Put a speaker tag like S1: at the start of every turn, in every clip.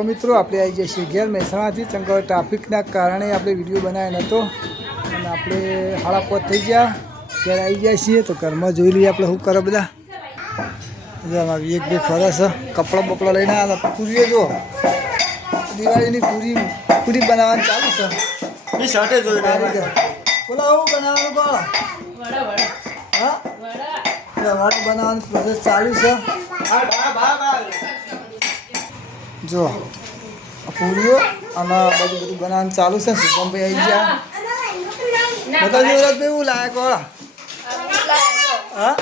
S1: મિત્રો આપણે આવી જઈએ છીએ ઘેર મહેસાણાથી. ચંગળ ટ્રાફિકના કારણે આપણે વીડિયો બનાવ્યો નહોતો અને આપણે હાડા પોત થઈ ગયા. ઘેર આવી ગયા છીએ તો ઘરમાં જોઈ લઈએ આપણે શું કરે બધા. એક બે ફરસ કપડાં બપડા લઈને આવ્યા પૂરીઓ જો દિવાળીની પૂરી પૂરી બનાવવાની ચાલુ છે.
S2: ની શર્ટે જોઈ
S1: આ આવું બનાવવાનું કોણ હા? બનાવવાની પ્રોસેસ ચાલુ છે. જો પૂર્યો પૂરીઓ અને બધું બધું બનાવવાનું ચાલુ છે. શુભમભાઈ આવી ગયા. બધા ભાઈ એવું લાયક વાળા? હા?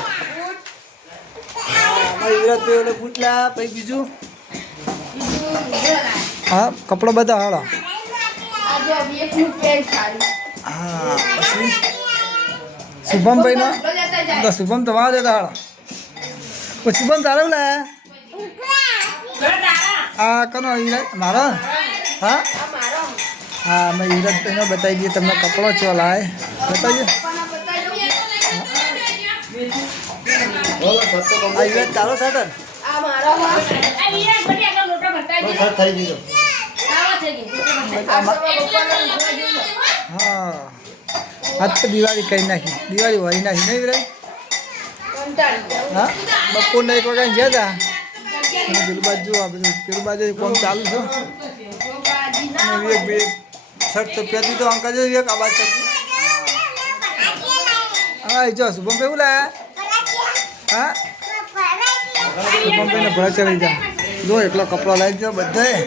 S1: યુવરાજભાઈ ઓલે બૂટ લાયા પછી બીજું? હા કપડો બધા હાડા હા પછી? શુભમભાઈનો? તો શુભમ તો વાવ દેતા હાડા પછી શુભમ તારે લાયા? આ કનો યુવરાજ મારો? હા? હા, અમે યુવરાજભાઈનો બતાવી દઈએ, તમને કપડો છો લાય. બતાવીએ. આ યુવરાજ તારો
S2: ગયો
S1: હા. આજ તો દિવાળી કરી નાખી. દિવાળી હોય નાખી, નહીં વિરાય હા? બપોરના એક વાગ્યા ગયા હતા અને પેલું બાજુ આ બધું પેલું બાજુ કોમ ચાલુ છે. અને એક બે શર્ટ તો પહેરતી તો અંકા જો એક આવાજ કરતી હા જો શુભમ ભાઈ લાયા હા? શુભમ ભાઈને ભરા ચડી જા જો એકલો કપડો લાવી જો બધાએ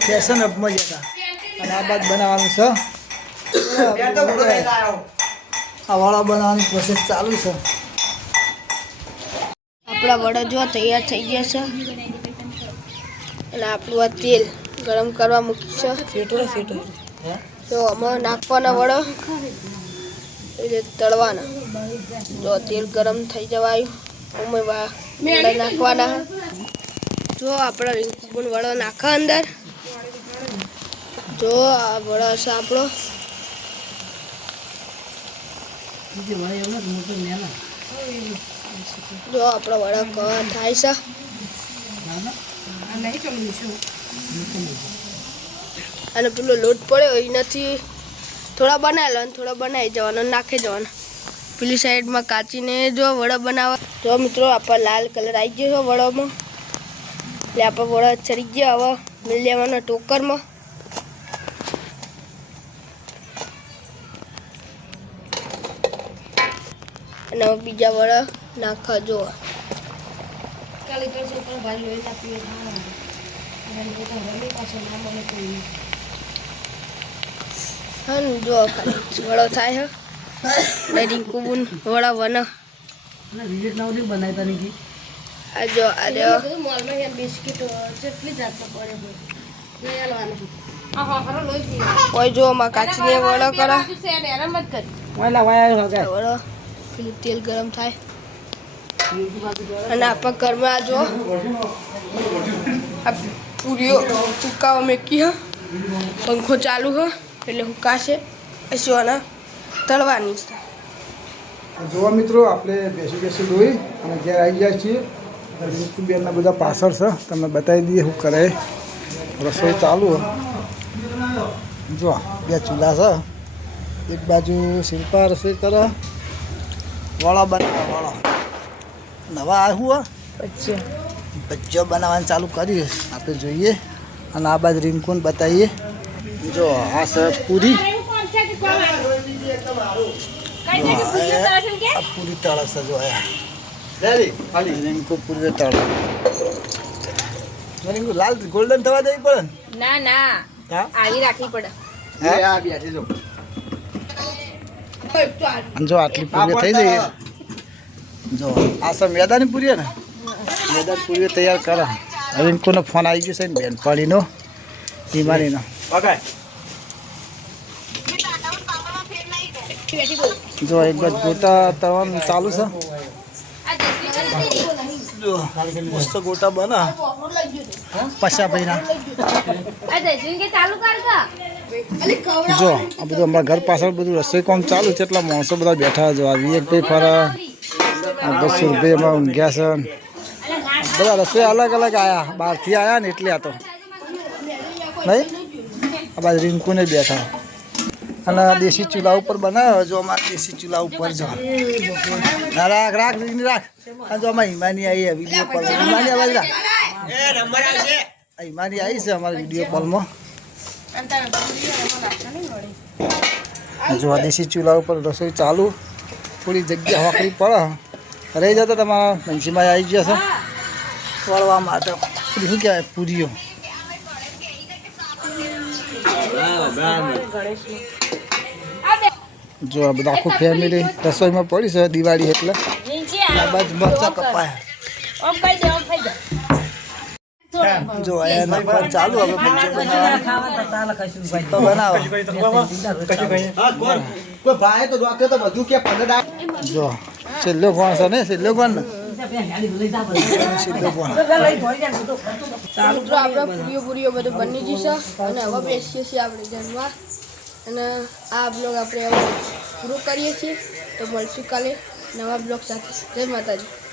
S1: ફેશન અપમાં મજા હતા. અને આ બાદ બનાવવાનું છે. આ વાળા બનાવવાની પ્રોસેસ ચાલુ છે.
S3: આપણા વડા જો તૈયાર થઈ ગયા છે. અને આપણું આ તેલ ગરમ કરવા મૂકીશ છે. તો આમાં નાખવાના વડો. એટલે તળવાના. જો તેલ ગરમ થઈ જવાયું. અમે વડા નાખવાના. જો આપણા રીંકુબન વડો નાખા અંદર. જો આ વડો છે આપણો. જો આપણો વડા ક થાય છે. અને પેલો લોટ પડ્યો એનાથી થોડા બનાવેલો અને થોડા બનાવી જવાનો નાખી જવાનો. પેલી સાઈડમાં કાચીને જો વડા બનાવવા. જો મિત્રો આપણે લાલ કલર આવી ગયો છે વડામાં. એટલે આપણા વડા ચડી ગયા હવે મિલ લેવાના ટોકરમાં. અને બીજા વડા હા જો ખાલી વડો થાય છે ને વડા વના આ જો આ જો કોઈ જો આમાં કાચીને વડો કરા. વડો પેલું તેલ ગરમ થાય. અને આપણા ઘરમાં આ જો આ પૂરીઓ હુકાઓ મેકી, હ. પંખો ચાલુ, હ. એટલે હુકાશે પછી આના તળવાની છે.
S1: જોવા મિત્રો, આપણે બેસી બેસી ધોઈ અને ઘેર આવી જાય છીએ. બેનના બધા પાછળ છે. તમને બતાવી દઈએ શું કરે. રસોઈ ચાલુ. જો, બે ચૂલા છે. એક બાજુ શિલ્પા રસોઈ કરે. વળા બનાવે, વડા. નવા આવ્યું
S3: પછી
S1: ભજીયો બનાવવાનું ચાલુ કરીએ આપણે જોઈએ. અને આ બાદ રીંકુન બતાવીએ. જો આ સર પૂરી. આ પૂરી તળસ જો આ. રીંકુ પૂરી તળ. રીંકુ લાલ ગોલ્ડન થવા દેવી પડે ને?
S3: ના આવી રાખવી પડે.
S1: હા? જો. જો આટલી પૂરી થઈ જઈએ જો આ સર મેદાની પૂરી ને? મેદાન પૂરી તૈયાર કરે. રીંકુનો ફોન આવી ગયો છે ને બેનપાણીનો બીમારીનો જો એક બાજુ ગોટા તળવાનું ચાલુ છે. જો મસ્ત ગોટા બના. પછા ભાઈના. જો આ બધું અમારા ઘર પાછળ બધું રસોઈ કામ ચાલુ છે એટલા માણસો બધા બેઠા જો આ વિવેકભાઈ ફરા બસો રૂપિયામાં ઊંઘ્યા છે. બધા રસોઈ અલગ અલગ આવ્યા બહારથી આવ્યા ને એટલે આ તો. નહીં? આ બાજુ રિંકુને બેઠા. અને દેશી ચૂલા ઉપર બનાવ્યો જો અમારા દેશી ચૂલા ઉપર જો. રાખ રાખ રાખ. અને જો અમારે હિમાની આવી વીડિયો કોલ હિમાની અવાજ રાખ. હિમાની આવી છે અમારા વીડિયો કોલમાં જો આ દેશી ચૂલા ઉપર રસોઈ ચાલુ. થોડી જગ્યા વાકડી પડે. રહી જતા તમારા મનસીમાં આવી ગયા છે. વળવા માટે. શું કહેવાય પૂરીઓ? જો આ બધા આખું ફેમિલી રસોઈમાં પડી છે દિવાળી એટલે. મરચા કપાયા. જો અહીંયા ચાલુ હવે તો બનાવો જો છેલ્લો ફોન છે ને છેલ્લો ફોન
S3: મિત્રો આપણે પૂરીઓ પૂરીઓ બધું બની જશે અને હવે બેસીએ છીએ આપણે જમવા અને આ બ્લોગ આપણે હવે પૂરો કરીએ છીએ. તો મળશું કાલે નવા બ્લોગ સાથે. જય માતાજી.